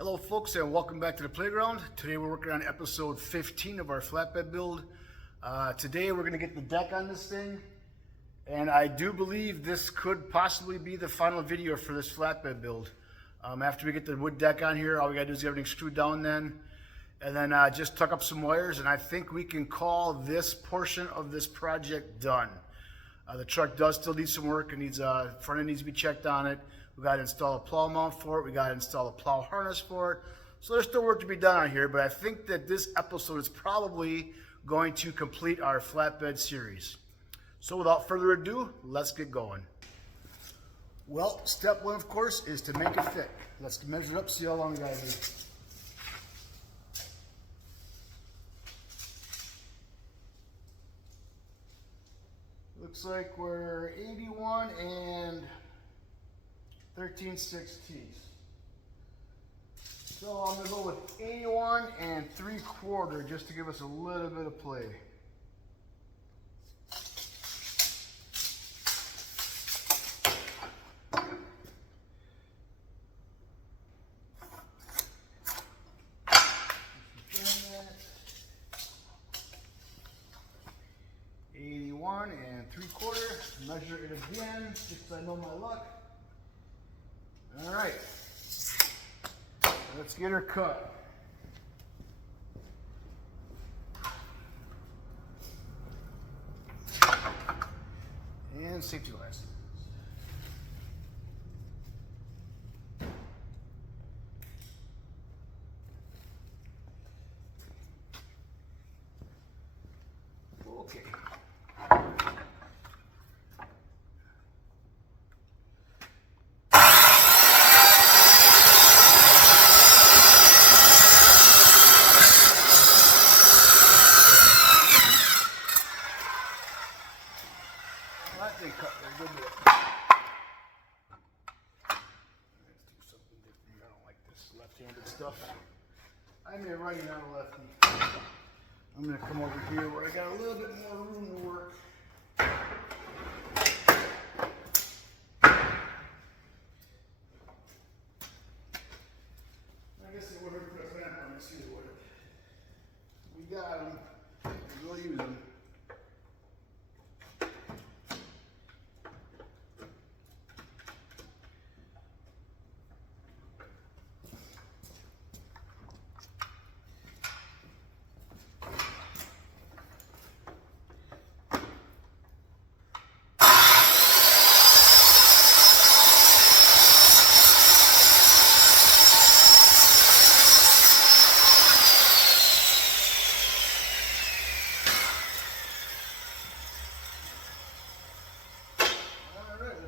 Hello folks, and welcome back to the playground. Today we're working on episode 15 of our flatbed build. Today we're going to get the deck on this thing, and I do believe this could possibly be the final video for this flatbed build. After we get the wood deck on here, all we got to do is get everything screwed down and then just tuck up some wires, and I think we can call this portion of this project done. The truck does still need some work. It needs front end needs to be checked on it. We got to install a plow mount for it. We got to install a plow harness for it. So there's still work to be done on here, but I think that this episode is probably going to complete our flatbed series. So without further ado, let's get going. Well, step one, of course, is to make it fit. Let's measure it up, see how long we got to do. Looks like we're 81 and 13/16. So I'm going to go with 81 and 3/4 just to give us a little bit of play. And 3/4. Measure it again, just so I know my luck. All right, let's get her cut. And safety glasses. Okay. That didn't cut very good. Let's do something different. I don't like this left-handed stuff. I'm a righty, not a lefty. I'm going to come over here where I got a little bit more room to work. I guess it would have put a clamp on this here, would it? We got them. We'll use them.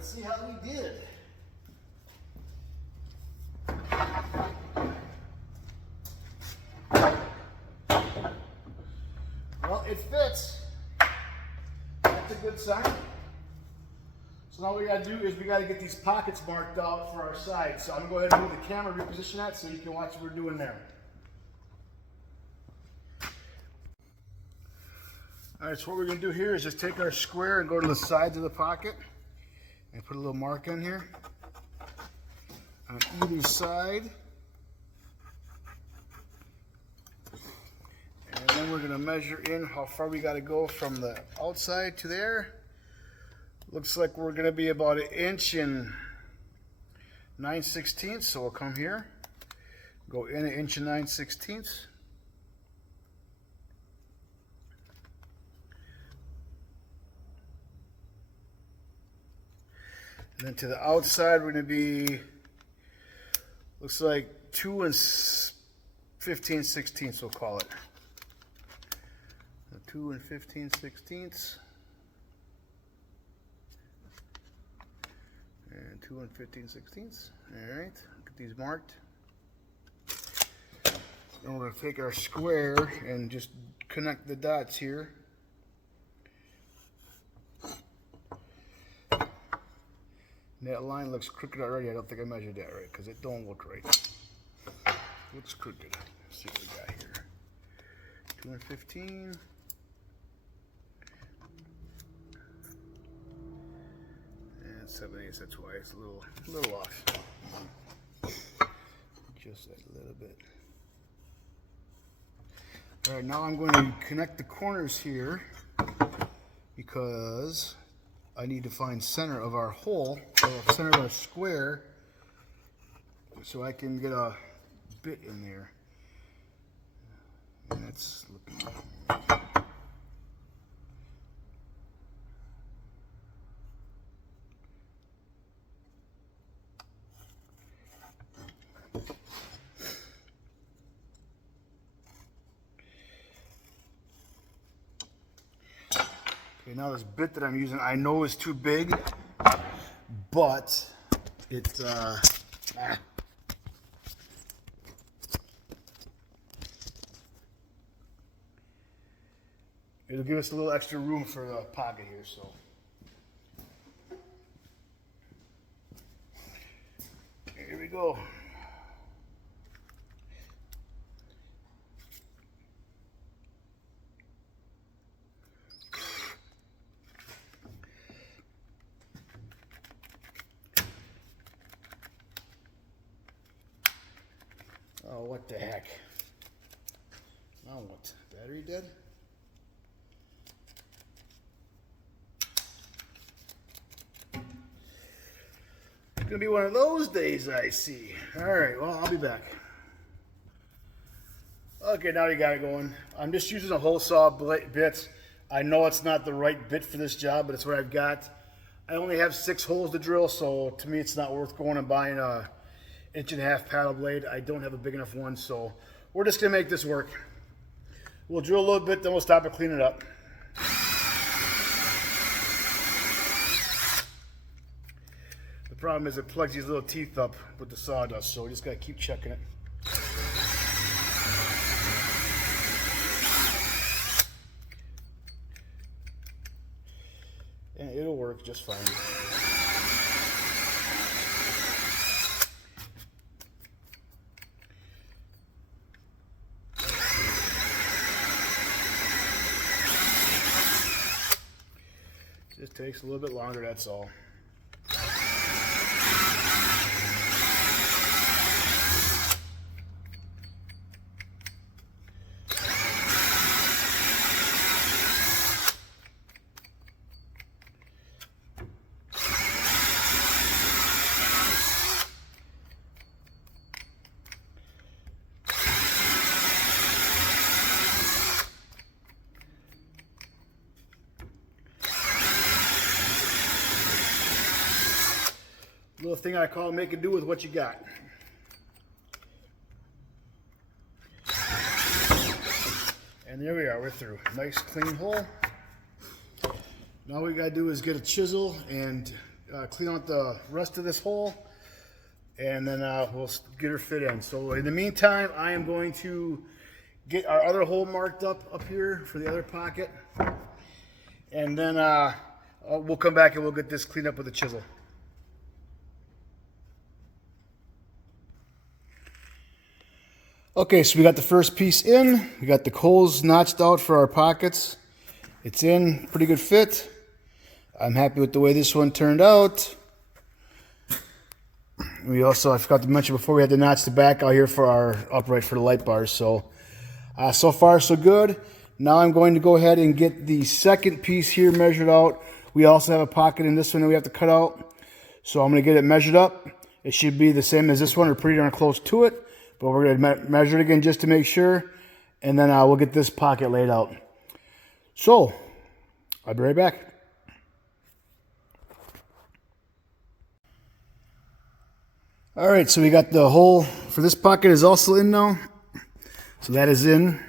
See how we did. Well, it fits. That's a good sign. So now what we got to do is we got to get these pockets marked out for our sides. So I'm going to go ahead and move the camera, reposition that so you can watch what we're doing there. All right, so what we're going to do here is just take our square and go to the sides of the pocket. And put a little mark in here on either side. And then we're going to measure in how far we got to go from the outside to there. Looks like we're going to be about 1 inch and 9/16. So we'll come here, go in 1 inch and 9/16. And then to the outside, we're going to be, looks like 2 and 15/16, we'll call it. So 2 and 15/16. And 2 and 15/16. All right, get these marked. Then we're going to take our square and just connect the dots here. That line looks crooked already. I don't think I measured that right because it don't look right. Looks crooked. Let's see what we got here. 2 and 15. And 7/8. That's why it's a little off. just a little bit. All right, now I'm going to connect the corners here because I need to find center of our hole, or center of our square, so I can get a bit in there. And that's looking. Okay, now this bit that I'm using, I know is too big, but it it'll give us a little extra room for the pocket here, so. Here we go. Oh, what the heck? Now what? Battery dead? It's gonna be one of those days, I see. All right, well, I'll be back. Okay, now you got it going. I'm just using a hole saw bit. I know it's not the right bit for this job, but it's what I've got. I only have 6 holes to drill, so to me it's not worth going and buying a 1.5-inch paddle blade. I don't have a big enough one, so we're just gonna make this work. We'll drill a little bit, then we'll stop and clean it up. The problem is it plugs these little teeth up with the sawdust, so we just gotta keep checking it. And it'll work just fine. Just takes a little bit longer, that's all. Little thing I call make it do with what you got. And there we are, we're through. Nice clean hole. Now all we gotta do is get a chisel and clean out the rest of this hole, and then we'll get her fit in. So in the meantime, I am going to get our other hole marked up here for the other pocket, and then we'll come back and we'll get this cleaned up with a chisel. Okay, so we got the first piece in. We got the holes notched out for our pockets. It's in, pretty good fit. I'm happy with the way this one turned out. We also, I forgot to mention before, we had to notch the back out here for our upright for the light bars. So, so far so good. Now I'm going to go ahead and get the second piece here measured out. We also have a pocket in this one that we have to cut out. So I'm going to get it measured up. It should be the same as this one or pretty darn close to it. But we're going to measure it again just to make sure, and then we'll get this pocket laid out. So, I'll be right back. All right, so we got the hole for this pocket is also in now. So that is in.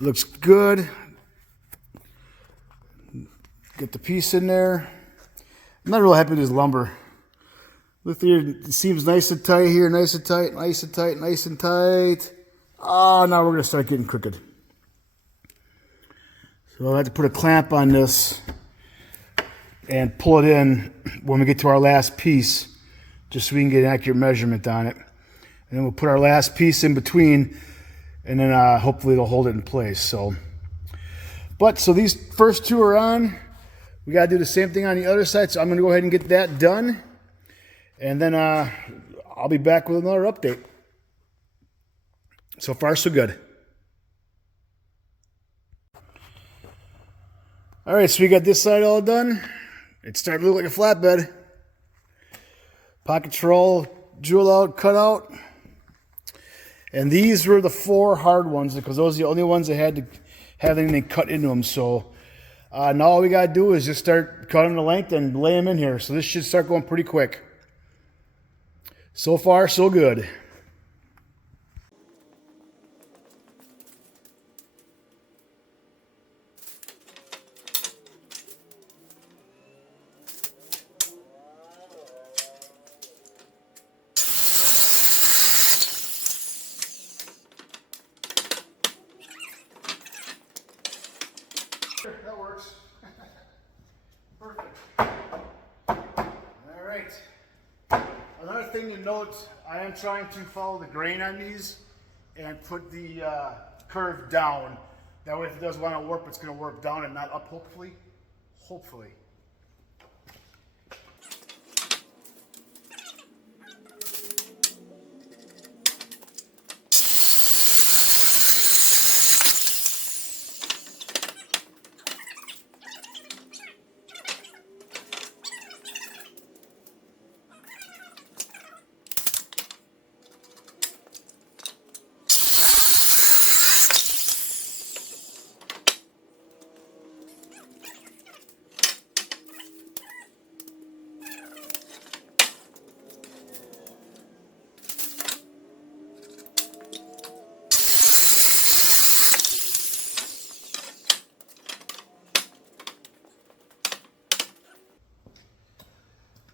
Looks good. Get the piece in there. I'm not real happy with this lumber. Look here, it seems nice and tight here, nice and tight, nice and tight, nice and tight. Oh, now we're going to start getting crooked. So I'll have to put a clamp on this and pull it in when we get to our last piece, just so we can get an accurate measurement on it. And then we'll put our last piece in between, and then hopefully it'll hold it in place. So these first two are on. We got to do the same thing on the other side, so I'm going to go ahead and get that done. And then I'll I'll be back with another update. So far, so good. All right, so we got this side all done. It's starting to look like a flatbed. Pockets are all drilled out, cut out. And these were the 4 hard ones because those are the only ones that had to have anything cut into them. So now all we got to do is just start cutting the length and lay them in here. So this should start going pretty quick. So far, so good. That works. Perfect. All right. Another thing to note, I am trying to follow the grain on these and put the curve down. That way if it does want to warp, it's going to warp down and not up, hopefully. Hopefully.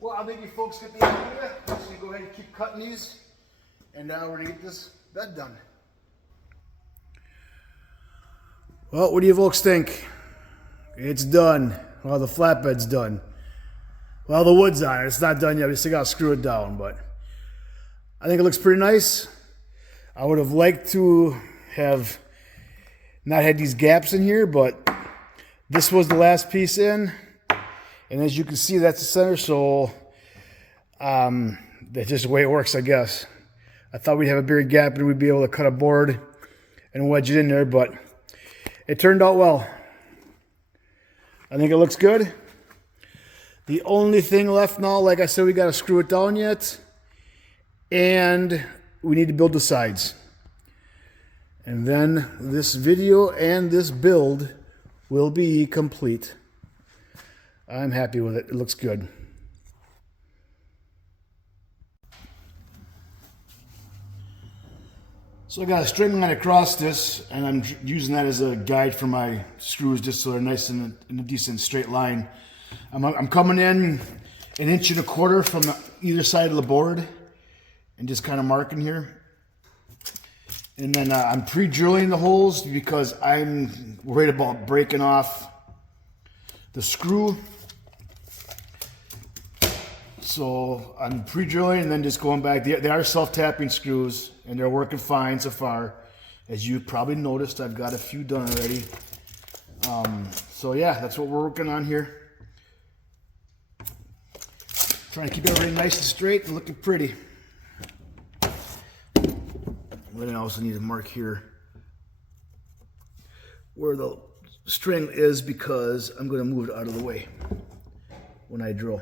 Well, I think you folks get the idea. So you go ahead and keep cutting these. And now we're going to get this bed done. Well, what do you folks think? It's done. Well, the flatbed's done. Well, the wood's on it. It's not done yet. We still got to screw it down, but I think it looks pretty nice. I would have liked to have not had these gaps in here, but this was the last piece in. And as you can see, that's the center, so that's just the way it works, I guess. I thought we'd have a bigger gap and we'd be able to cut a board and wedge it in there, but it turned out well. I think it looks good. The only thing left now, like I said, we got to screw it down yet, and we need to build the sides. And then this video and this build will be complete. I'm happy with it. It looks good. So I got a string line across this, and I'm using that as a guide for my screws, just so they're nice in a decent straight line. I'm coming in 1.25 inches from either side of the board, and just kind of marking here. And then I'm pre-drilling the holes because I'm worried about breaking off the screw. So I'm pre-drilling and then just going back. They are self-tapping screws and they're working fine so far. As you probably noticed, I've got a few done already. So yeah, that's what we're working on here. Trying to keep everything nice and straight and looking pretty. Then I also need to mark here where the string is because I'm going to move it out of the way when I drill.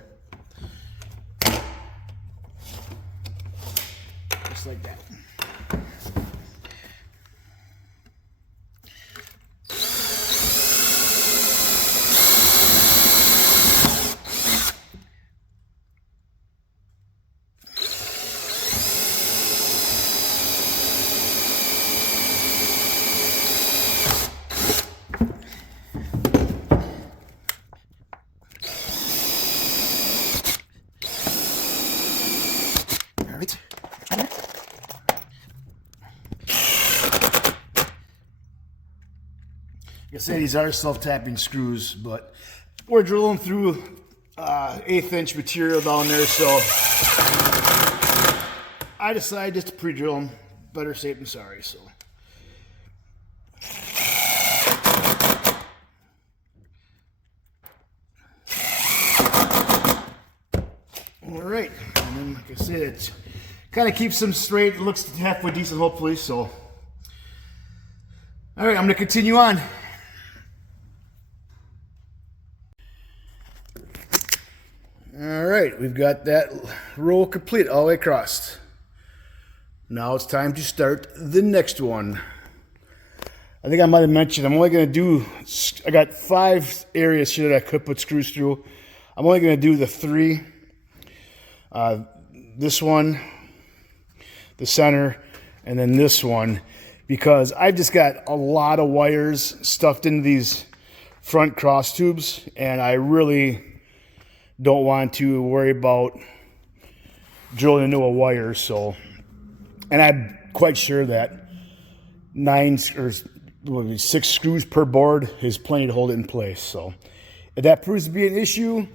Just like that. Right. Like I say, these are self-tapping screws, but we're drilling through 1/8 inch material down there, so I decided just to pre-drill them. Better safe than sorry, so. All right, and then like I said, it's kind of keeps them straight. It looks halfway decent, hopefully. So, all right, I'm going to continue on. All right, we've got that row complete all the way across. Now it's time to start the next one. I think I might have mentioned I'm only going to do, I got 5 areas here that I could put screws through. I'm only going to do the 3. This one, the center, and then this one, because I've just got a lot of wires stuffed into these front cross tubes, and I really don't want to worry about drilling into a wire. So, and I'm quite sure that 6 screws per board is plenty to hold it in place. So if that proves to be an issue,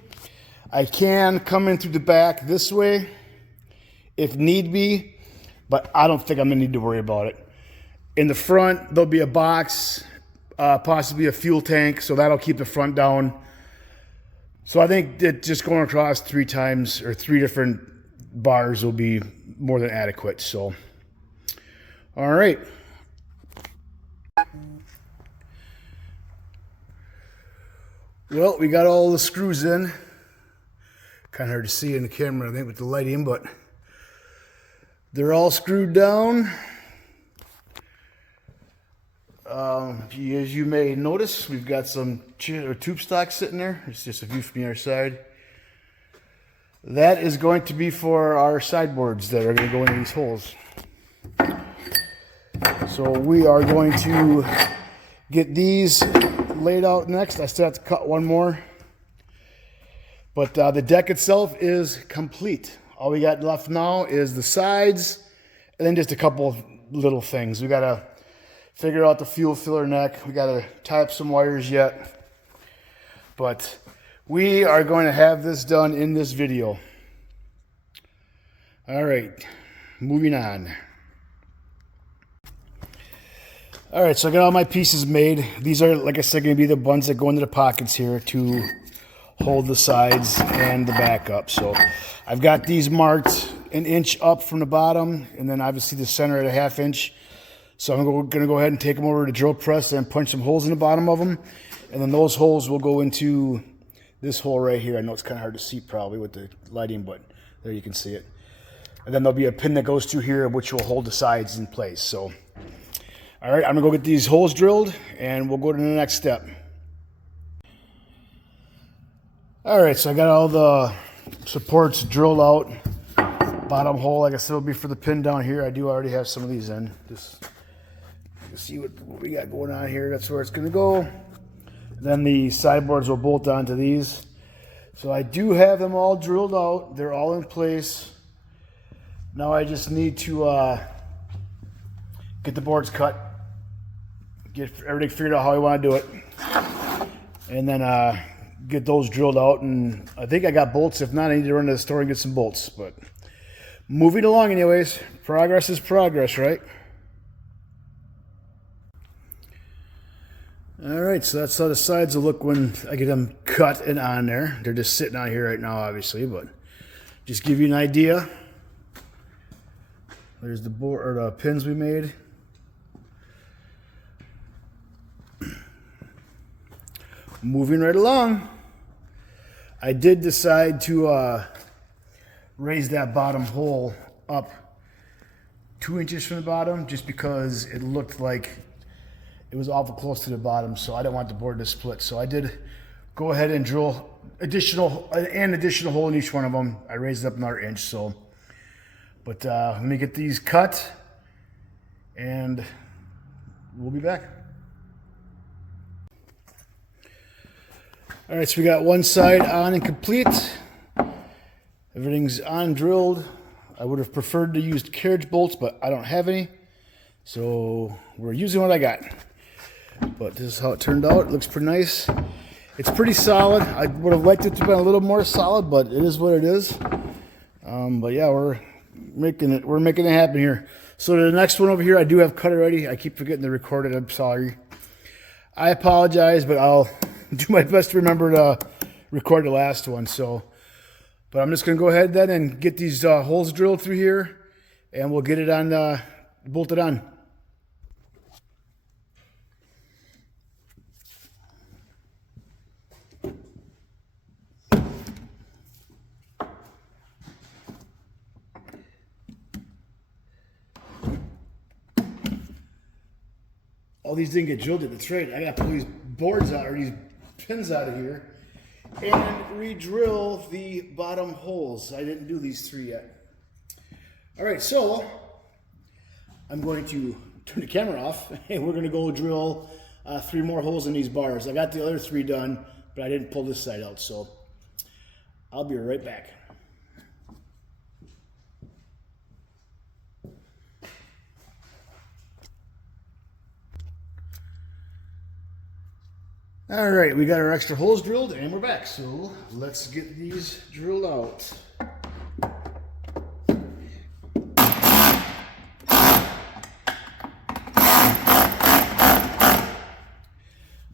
I can come in through the back this way if need be, but I don't think I'm gonna need to worry about it. In the front, there'll be a box, possibly a fuel tank, so that'll keep the front down. So I think that just going across 3 times or 3 different bars will be more than adequate. So, all right. Well, we got all the screws in. Kind of hard to see in the camera, I think, with the lighting, but they're all screwed down. As you may notice, we've got some tube stock sitting there. It's just a view from the other side. That is going to be for our sideboards that are going to go into these holes. So we are going to get these laid out next. I still have to cut one more. But the deck itself is complete. All we got left now is the sides and then just a couple of little things. We got to figure out the fuel filler neck. We got to tie up some wires yet. But we are going to have this done in this video. All right, moving on. All right, so I got all my pieces made. These are, like I said, going to be the ones that go into the pockets here to hold the sides and the back up. So I've got these marked 1 inch up from the bottom, and then obviously the center at a 1/2 inch. So I'm going to go ahead and take them over to drill press and punch some holes in the bottom of them. And then those holes will go into this hole right here. I know it's kind of hard to see probably with the lighting, but there you can see it. And then there'll be a pin that goes through here, which will hold the sides in place. So, all right, I'm going to go get these holes drilled, and we'll go to the next step. All right, so I got all the supports drilled out. Bottom hole, like I said, will be for the pin down here. I do already have some of these in. Just see what we got going on here. That's where it's going to go. Then the sideboards will bolt onto these. So I do have them all drilled out. They're all in place. Now I just need to get the boards cut, get everything figured out how I want to do it, and then get those drilled out. And I think I got bolts. If not, I need to run to the store and get some bolts. But moving along anyways. Progress is progress, right? All right, so that's how the sides will look when I get them cut and on there. They're just sitting out here right now, obviously, but just give you an idea. There's the board or the pins we made. Moving right along. I did decide to raise that bottom hole up 2 inches from the bottom, just because it looked like it was awful close to the bottom, so I didn't want the board to split. So I did go ahead and drill an additional hole in each one of them. I raised it up another inch. So, but let me get these cut, and we'll be back. All right, so we got one side on and complete. Everything's on drilled. I would have preferred to use carriage bolts, but I don't have any, so we're using what I got. But this is how it turned out. It looks pretty nice. It's pretty solid. I would have liked it to be a little more solid, but it is what it is. But yeah, we're making it happen here. So the next one over here, I do have cut already. I keep forgetting to record it. I'm sorry. I apologize, but I'll do my best to remember to record the last one. So, but I'm just gonna go ahead then and get these holes drilled through here, and we'll get it on bolted on. All these didn't get drilled at the trade. I got to pull these boards out, or these pins out of here, and re-drill the bottom holes. I didn't do these 3 yet. All right, so I'm going to turn the camera off, and we're going to go drill 3 more holes in these bars. I got the other 3 done, but I didn't pull this side out, so I'll be right back. All right, we got our extra holes drilled and we're back. So let's get these drilled out.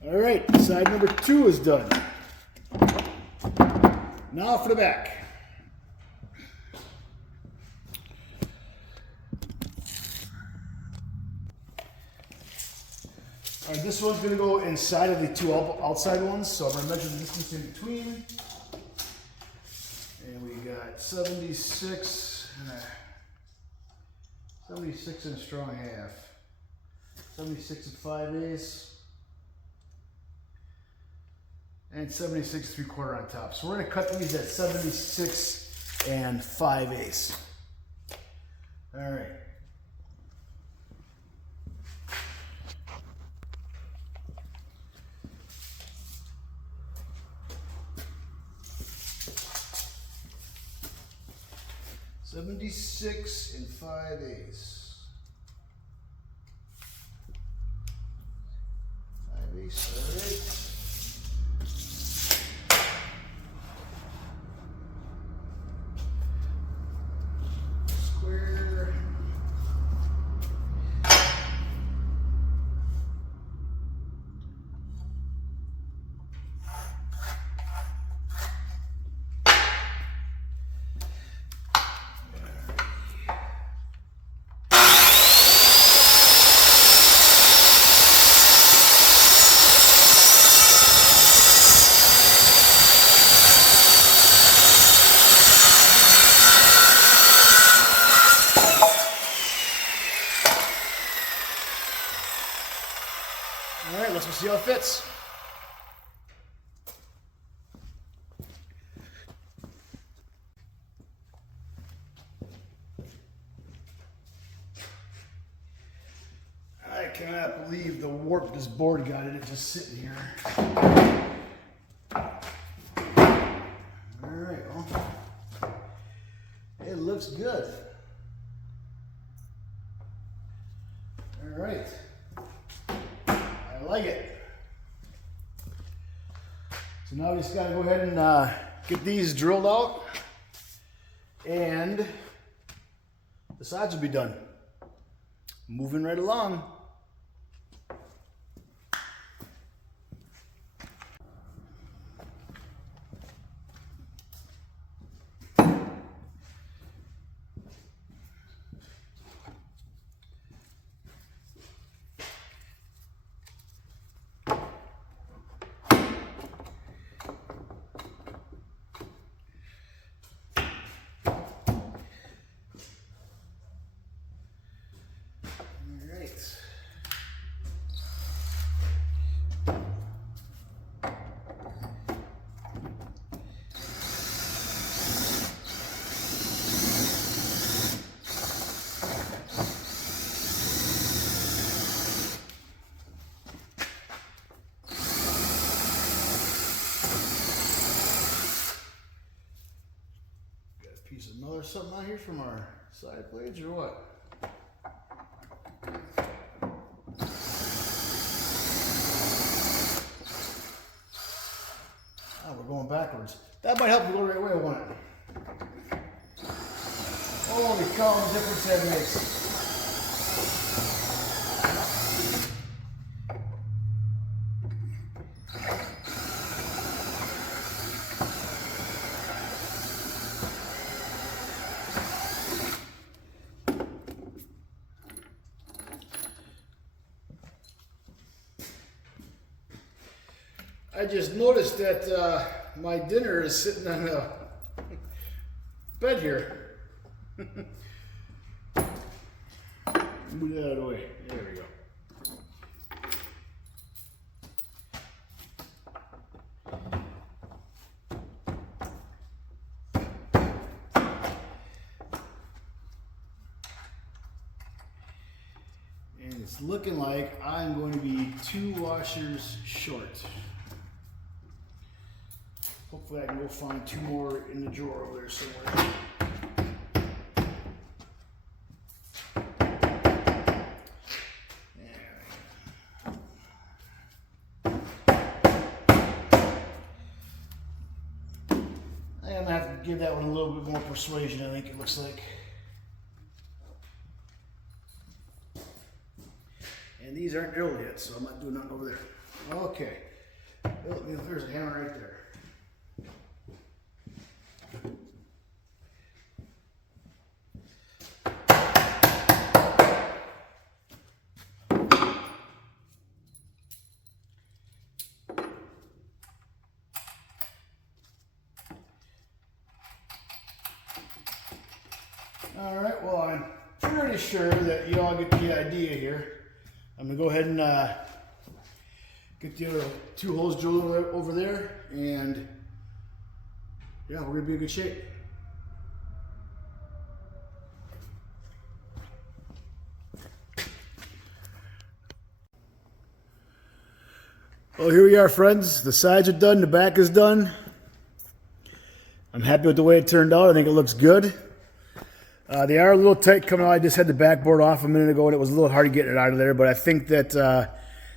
All right, side number 2 is done. Now for the back. All right, this one's going to go inside of the 2 outside ones, so I'm going to measure the distance in between. And we got 76 and a strong half. 76 and 5/8. And 76 3/4 on top. So we're going to cut these at 76 and 5/8. All right. $76 and 5/8. 5/8, all right. Square. All right, let's see how it fits. I cannot believe the warp this board got in it just sitting here. All right, well, it looks good. All right. I like it. So now we just got to go ahead and get these drilled out, and the sides will be done. Moving right along. Piece of another something out here from our side blades or what? Oh, we're going backwards. That might help me go the right way, won't it? Holy cow, the difference that makes. I just noticed that my dinner is sitting on the bed here. Move that out of the way. There we go. And it's looking like I'm going to be 2 washers short. Hopefully I can go find 2 more in the drawer over there somewhere. I'm gonna have to give that one a little bit more persuasion, I think it looks like. And these aren't drilled yet, so I'm not doing nothing over there. Okay. Oh, there's a hammer right there. Alright, well, I'm pretty sure that you all get the idea here. I'm going to go ahead and get the other 2 holes drilled over there, and yeah, we're going to be in good shape. Well, here we are, friends. The sides are done, the back is done. I'm happy with the way it turned out. I think it looks good. They are a little tight coming out. I just had the backboard off a minute ago and it was a little hard getting it out of there, but I think that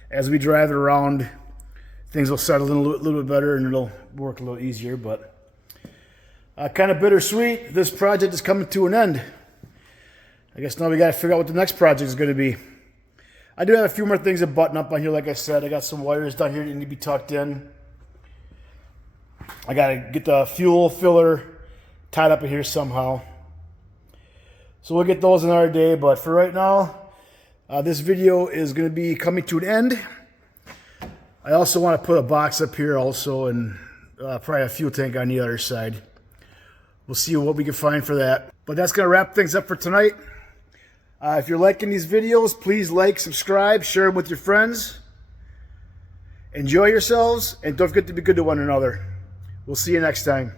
as we drive it around, things will settle in a little bit better and it'll work a little easier. But kind of bittersweet. This project is coming to an end. I guess now we got to figure out what the next project is going to be. I do have a few more things to button up on here. Like I said, I got some wires down here that need to be tucked in. I got to get the fuel filler tied up in here somehow. So we'll get those another day, but for right now, this video is going to be coming to an end. I also want to put a box up here also, and probably a fuel tank on the other side. We'll see what we can find for that. But that's going to wrap things up for tonight. If you're liking these videos, please like, subscribe, share them with your friends. Enjoy yourselves, and don't forget to be good to one another. We'll see you next time.